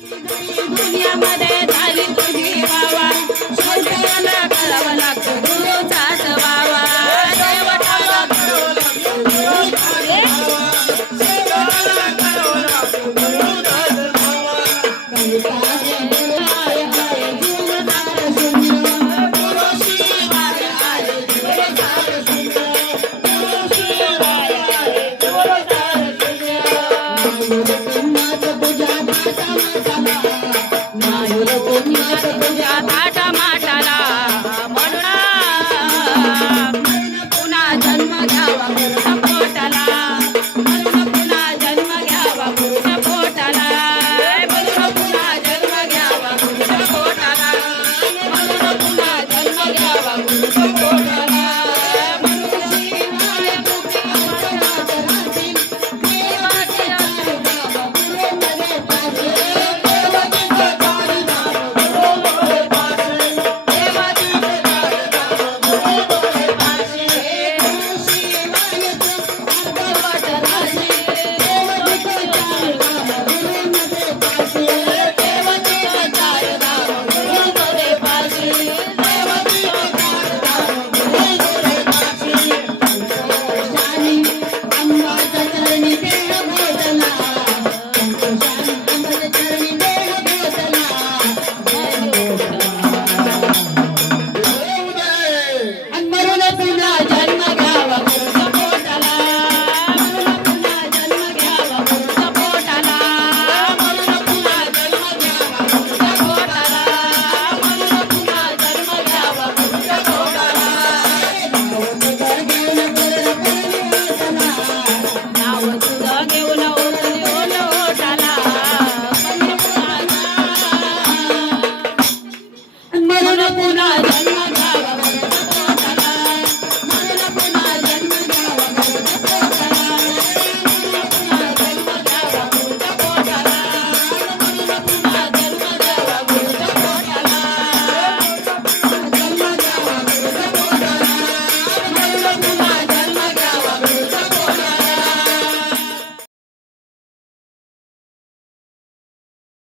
दुनियामध्ये झाली तुझी वावा शेवट्याला करावं लागतं गुरुचाच वावा देवताला करावं लागतं तुझ्या ताटा माटाला म्हणून पुन्हा जन्म घ्यावा गुरुच्या पोटाला म्हणून पुन्हा जन्म घ्यावा गुरुच्या पोटाला म्हणून पुन्हा जन्म घ्यावा गुरुच्या पोटाला म्हणून पुन्हा जन्म घ्यावा गुरुच्या पोटाला पुन्हा जन्म